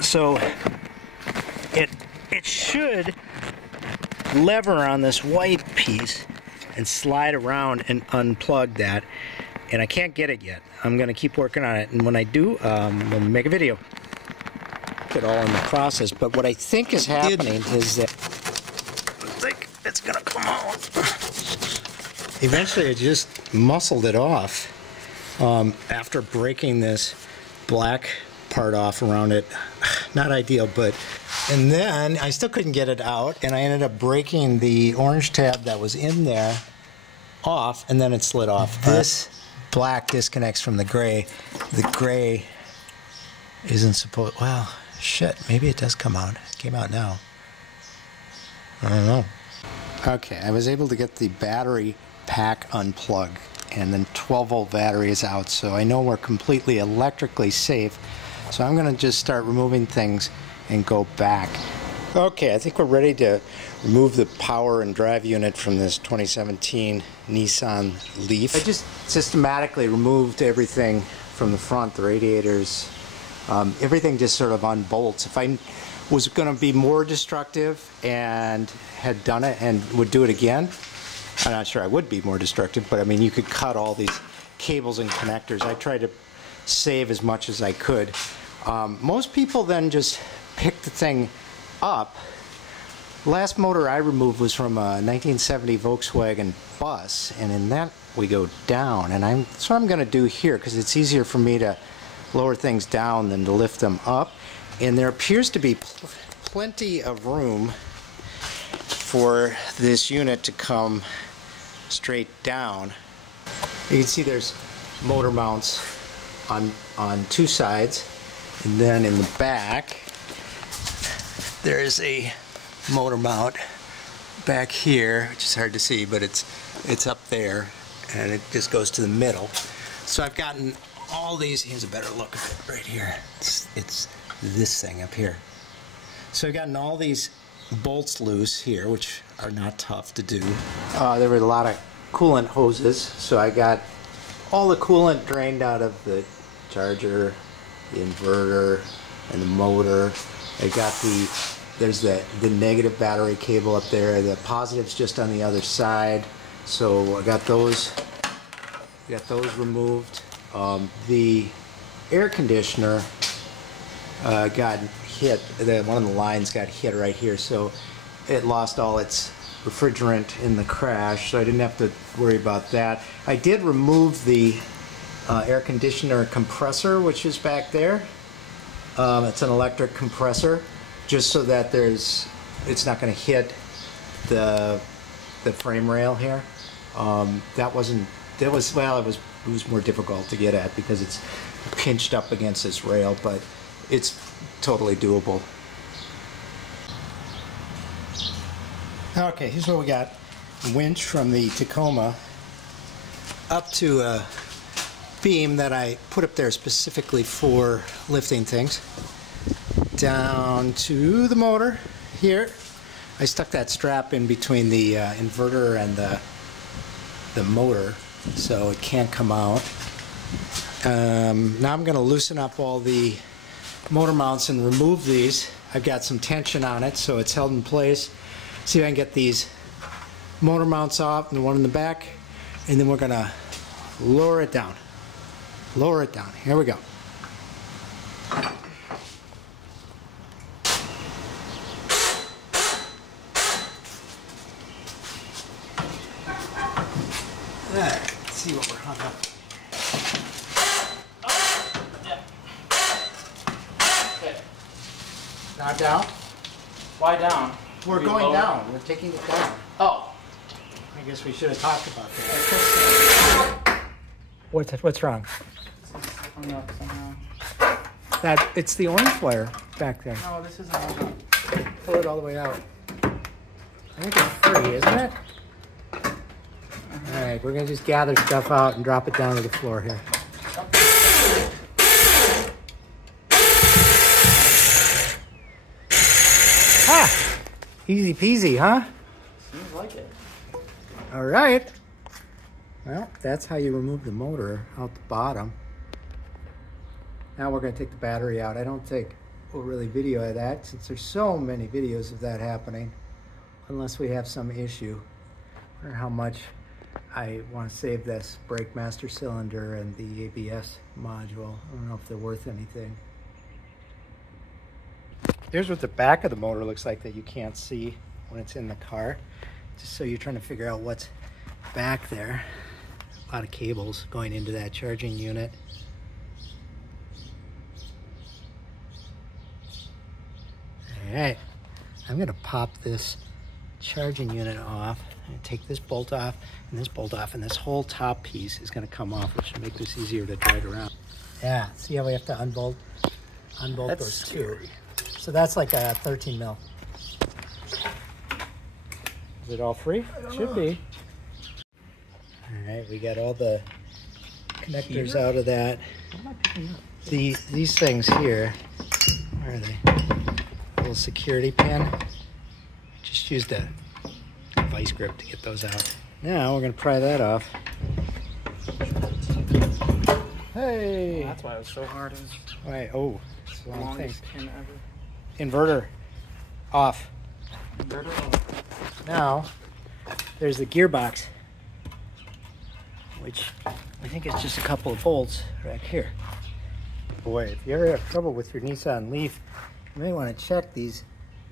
So it should lever on this white piece and slide around and unplug that, and I can't get it yet. I'm gonna keep working on it, and when I do, we'll make a video. It all in the process, but what I think is happening is that I think it's gonna come out. Eventually I just muscled it off after breaking this black part off around it. Not ideal, but and then I still couldn't get it out, and I ended up breaking the orange tab that was in there off, and then it slid off. This black disconnects from the gray. The gray isn't supposed, well, shit, maybe it does come out. It came out now. I don't know. Okay, I was able to get the battery pack unplugged, and then 12-volt battery is out, so I know we're completely electrically safe. So I'm going to just start removing things and go back. Okay, I think we're ready to remove the power and drive unit from this 2017 Nissan Leaf. I just systematically removed everything from the front, the radiators, everything just sort of unbolts. If I was going to be more destructive and had done it and would do it again, I'm not sure I would be more destructive, but I mean, you could cut all these cables and connectors. I tried to save as much as I could. Most people then just pick the thing up. Last motor I removed was from a 1970 Volkswagen bus, and in that we go down, and that's what I'm going to do here, because it's easier for me to lower things down than to lift them up. And there appears to be plenty of room for this unit to come straight down. You can see there's motor mounts on two sides, and then in the back there is a motor mount back here, which is hard to see, but it's up there, and it just goes to the middle. So I've gotten all these. Here's a better look of it right here. It's this thing up here. So I've gotten all these bolts loose here, which are not tough to do. There were a lot of coolant hoses, so I got all the coolant drained out of the charger, the inverter, and the motor. I got there's the negative battery cable up there. The positive's just on the other side, so I got those removed. The air conditioner got hit. One of the lines got hit right here, so it lost all its refrigerant in the crash, so I didn't have to worry about that. I did remove the air conditioner compressor, which is back there. It's an electric compressor, just so that it's not going to hit the frame rail here. It was more difficult to get at because it's pinched up against this rail, but it's totally doable. Okay, here's what we got. A winch from the Tacoma up to a beam that I put up there specifically for lifting things. Down to the motor here. I stuck that strap in between the inverter and the motor, so it can't come out. Now I'm going to loosen up all the motor mounts and remove these. I've got some tension on it, so it's held in place. See if I can get these motor mounts off, and the one in the back, and then we're going to lower it down. Lower it down. Here we go. Alright, let's see what we're hung up. Now down. Why down? We're going down. We're taking it down. Oh. I guess we should have talked about that. What's wrong? Hung up somehow. It's the orange wire back there. No, this isn't hung up. Pull it all the way out. I think it's free, isn't it? Alright, we're going to just gather stuff out and drop it down to the floor here. Ah! Easy peasy, huh? Seems like it. Alright. Well, that's how you remove the motor out the bottom. Now we're going to take the battery out. I don't think we'll really video that, since there's so many videos of that happening, unless we have some issue. I wonder how much I want to save this brake master cylinder and the ABS module. I don't know if they're worth anything. Here's what the back of the motor looks like that you can't see when it's in the car. Just so you're trying to figure out what's back there. A lot of cables going into that charging unit. All right, I'm going to pop this charging unit off. I'm going to take this bolt off and this bolt off, and this whole top piece is going to come off, which should make this easier to drag around. Yeah, see how we have to unbolt That's those scary. two. So that's like a 13 mil. Is it all free? Should be. All right, we got all the connectors out of that. What am I picking up? These things here, where are they? A little security pin. Just used a vice grip to get those out. Now we're gonna pry that off. Hey! That's why it was so hard. It was Wait, oh, it's the the wrong thing. longest pin ever. Inverter off. Inverter. Now, there's the gearbox, which I think is just a couple of bolts right here. Boy, if you ever have trouble with your Nissan Leaf, you may want to check these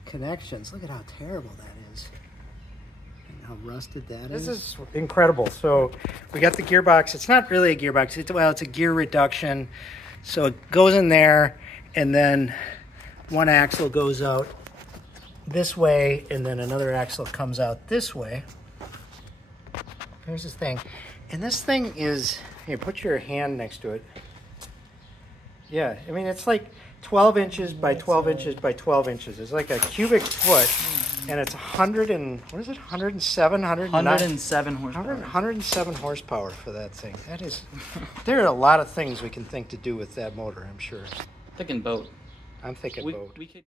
connections. Look at how terrible that is. And how rusted that is. This is incredible. So we got the gearbox. It's not really a gearbox. It's a gear reduction. So it goes in there, and then one axle goes out this way, and then another axle comes out this way. Here's this thing. And this thing is, here, put your hand next to it. Yeah, I mean, it's like 12 inches by 12 inches by 12 inches. It's like a cubic foot, and it's 100 and, what is it, 107, 107 horsepower. 107 horsepower for that thing. That is, there are a lot of things we can think to do with that motor, I'm sure. Thinking boat. I'm thinking boat. We could